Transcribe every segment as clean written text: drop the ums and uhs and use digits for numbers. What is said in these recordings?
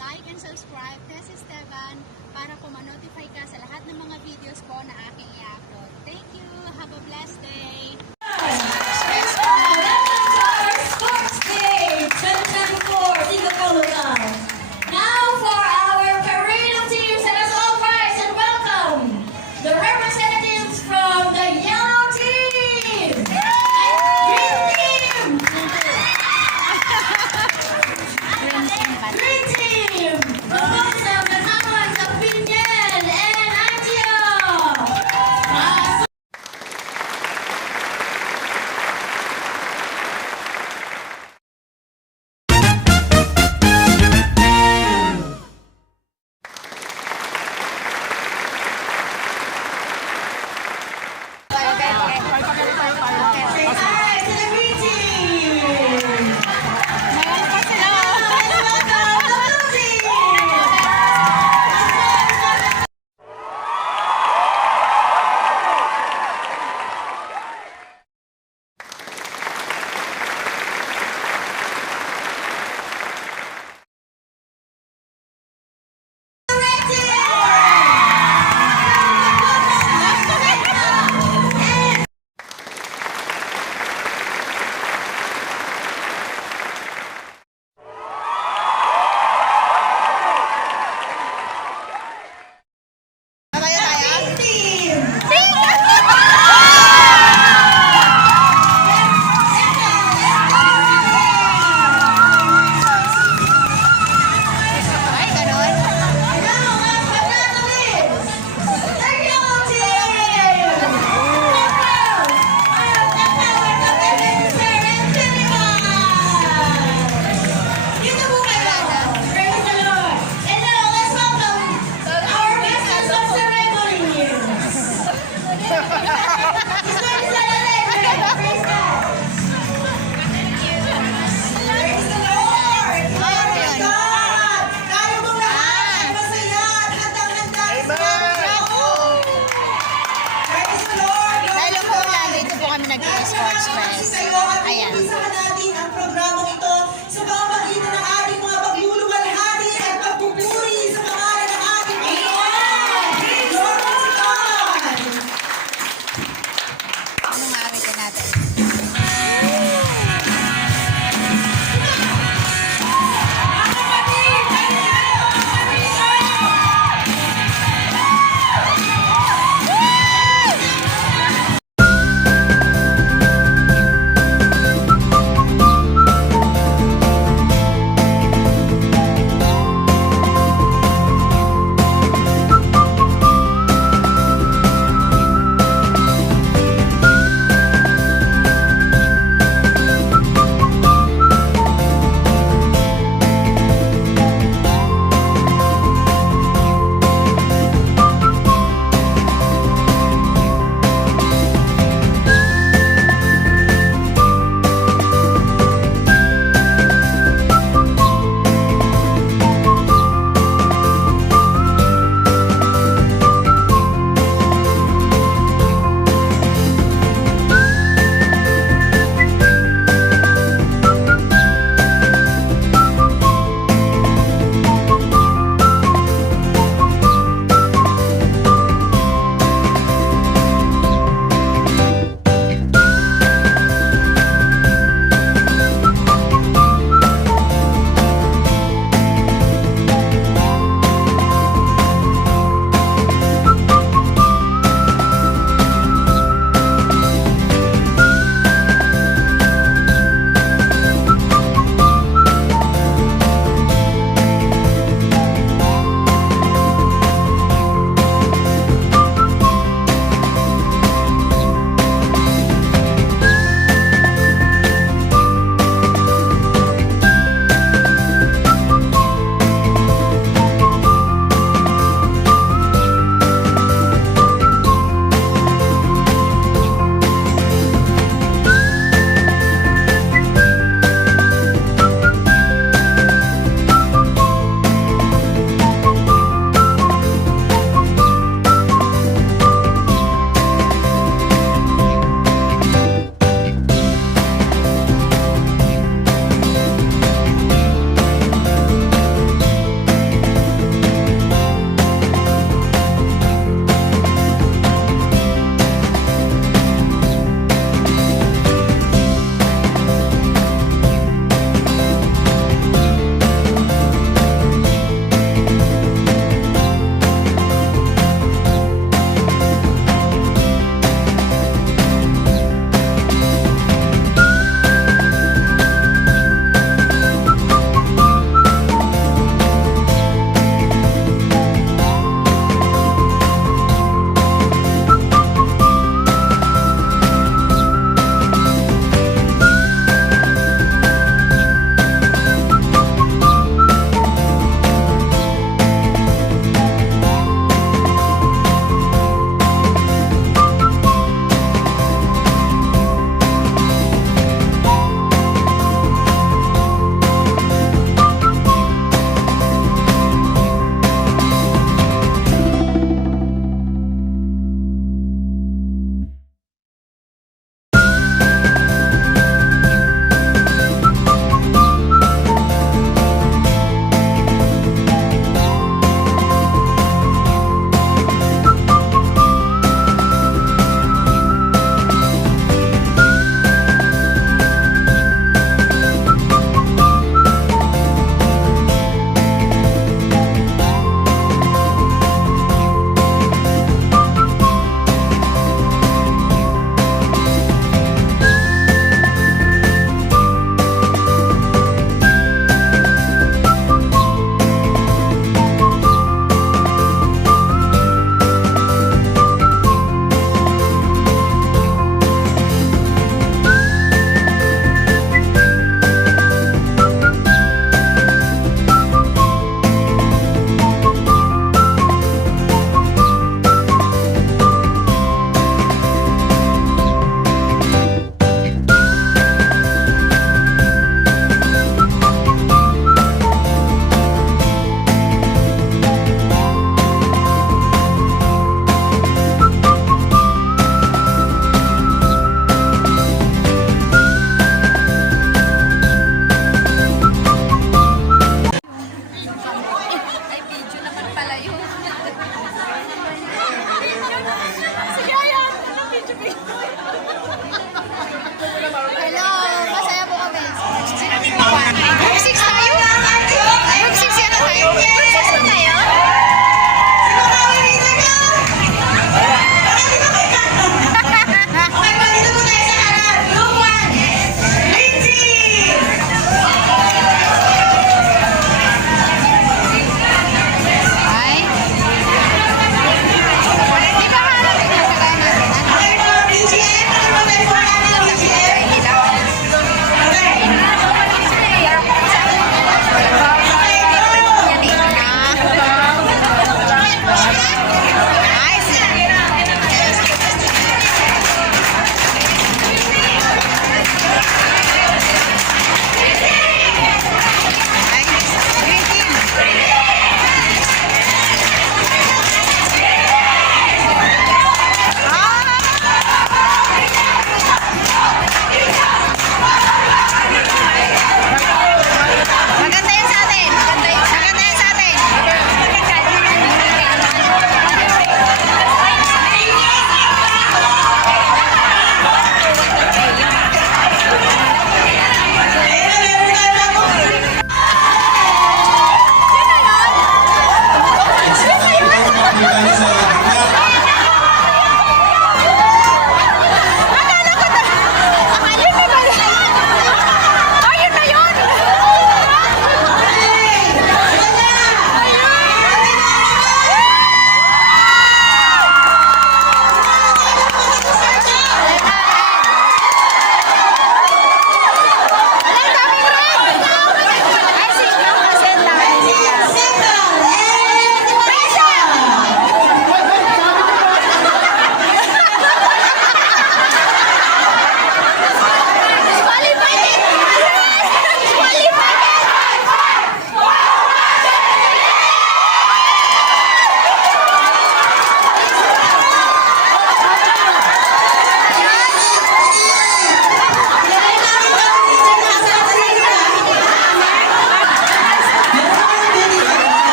like and subscribe Tess Esteban para po ma-notify ka sa lahat ng mga videos po na aking i-upload. Thank you! Have a blessed day! Sports Day 2024 Siga Colocal. Now for our parade of teams, and as all rise and welcome the representatives from the yellow team and green team. Green team, composed of the Tamas of Pinyan and Antio.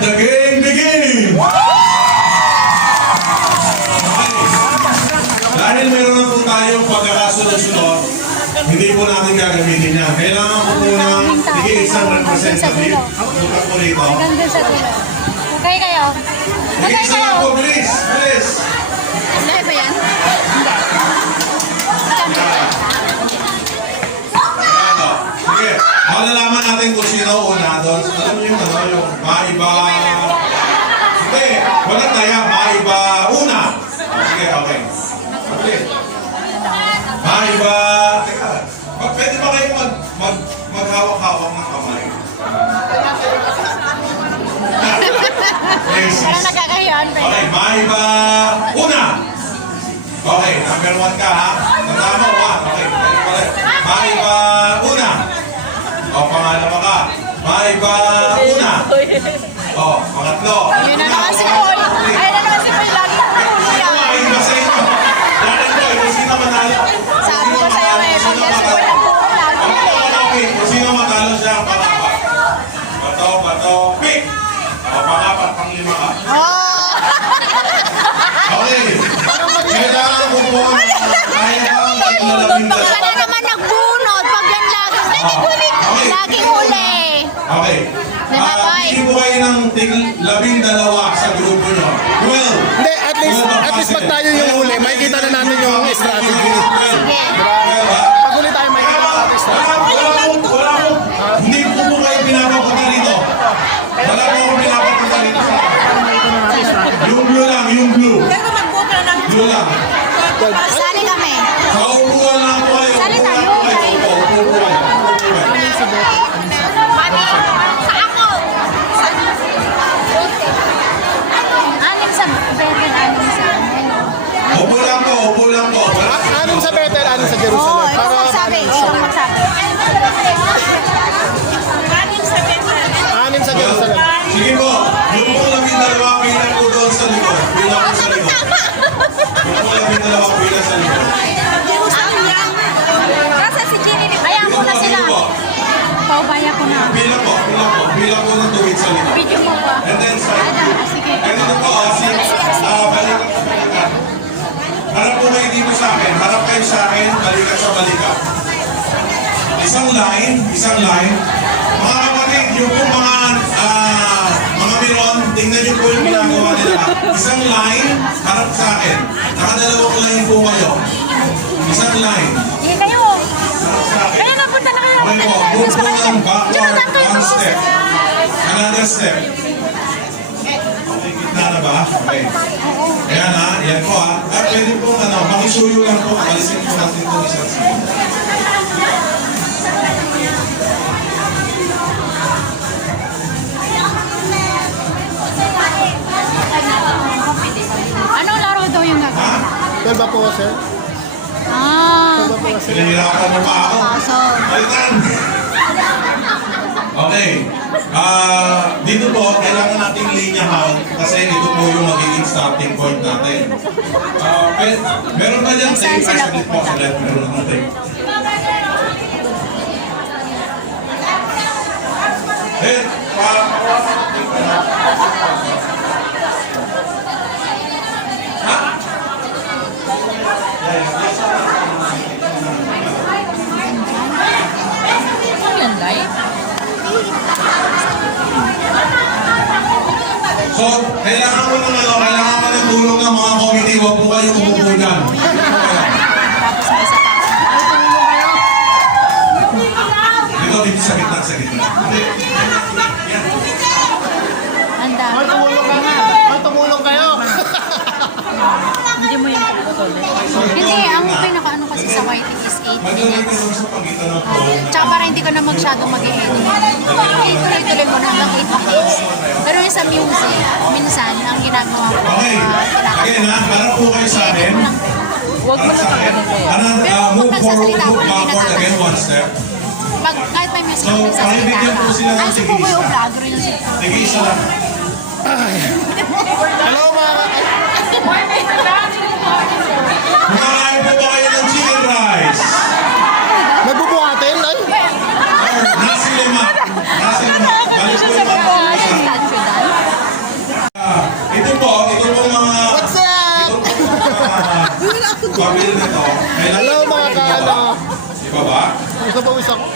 let the game begin! Okay. Dahil meron na po tayong pagkakasunod-sunod, hindi po natin gagamitin yan. Kailangan po po ng isang representative. Punta po rito. Hanggang dun sa dulo. Okay kayo? Okay Isa lang kayo? po, bilis! Bilis! Live ba yan? Ano? Sige, malalaman natin kung sino una doon. Alam niyo yung ano, yung maiba... Hindi, walang taya, maiba una. Sige, okay. Okay. Maiba... Teka, pwede ba kayo maghawak-hawak ng kamay? Yes, Parang yes. nagkakahiyan pa Okay, maiba una. Okay, number 1 ka ha. Tandaan mo, 1. Okay, pwede. Maiba una. O, pangalawa ka. Maiba una. O, pangatlo. Yun na naman si Boy. Ayun na naman si Boy. Lagi na Sino maiba sa inyo? Danan ko, kung sino manalo. Sabi ko sa'yo eh, pag yan si Boy ang buong lagi na eh. Okay, kung sino matalo siya, pangapat. Bato, pick. O, pangapat, panglima ka. Oh! Okay. Kailangan ko po kaya bang ilalabing Baka na naman nagbunot pag yan laging huli. Okay. Diba, Boy? Hindi po kayo ng 12 sa grupo nyo. 12. Hindi, at least pag tayo yung huli, makikita na namin yung strategy. Sige. Pag huli tayo, makikita na natin strategy. Wala po. Hindi po kayo pinapapunta rito. Wala po ako pinapapunta rito sa yung blue lang, yung blue. Blue lang. Sali kami. Sa upuan lang po kayo. Sali tayo. Upuan. Anim sa Bethel, anim sa Upo lang po, upo lang po. Anim sa Bethel, anim sa Oo, Jerusalem. ikaw magsabi. Ikaw magsabi. Anim sa Jerusalem. Sige po, yung po labing dalawa pila po doon sa likod. Pila po sa likod. Yung po labing dalawa pila sa likod. Hayaan mo na sila. Paubaya ko na. Pila po, pila po. Pila po ng tuwid sa likod. Video mo ba? And then sa... Sige. And dito po, balikat sa balikat. Harap po kayo dito sa akin. Harap kayo sa akin, balikat sa balikat. Isang line, isang line. Mga kapatid, yung po mga miron, tingnan niyo po yung ginagawa nila. Isang line, harap sa akin. Nakadalawang line po kayo. Isang line. Hindi kayo. Harap sa akin. Kaya napunta na kayo. Okay po, move po ng backward, one step. Another step. Okay, gitna na ba? Okay. Ayan ha, yan po ha. At pwede po, makisuyo lang po. Alisin po natin itong isang segundo. Anong laro daw yung gagawin? 12 ba po, sir? Ah, 12 ba po, sir? Sinihirapan mo pa ako. paso. Balikan! Okay. Dito po, kailangan nating linyahan kasi ito po yung magiging starting point natin. Meron ba dyan tape? Ay, saglit po, saglit. Meron naman tape. So, kailangan ko ng kailangan ko ng tulong ng mga committee. Huwag po kayo umupo dyan. Dito sa gitna, sa gitna. Yan. Handa. May tumulong ka na. May tumulong kayo. Hindi mo yung Hindi, ang pinaka-ano kasi sa whiting is 8 Maglalagay minutes. lang sa pagitan ng phone. Tsaka para hindi ka na masyadong mag-edit. Tuloy-tuloy mo na hanggang 8 minutes. Pero yung sa music, minsan, ang ginagawa ko, Okay. Again ha, harap po kayo sa akin. Huwag mo na Move forward, move backward again, one step. Pag kahit may music, So, nagsasalita pakibigyan po sila ng Ay, si Kuya tigisa. yung vlogger yun si Sige, isa lang. Hello, mga Kumakain po ba kayo ng chicken rice? Nagbubuhatin? Ay, Nasi lima. Nasi lima. Balik po yung mga Statue dance. ito, kailangan Hello mga ibaba. kaano. Ibaba. Isa pa isa ko.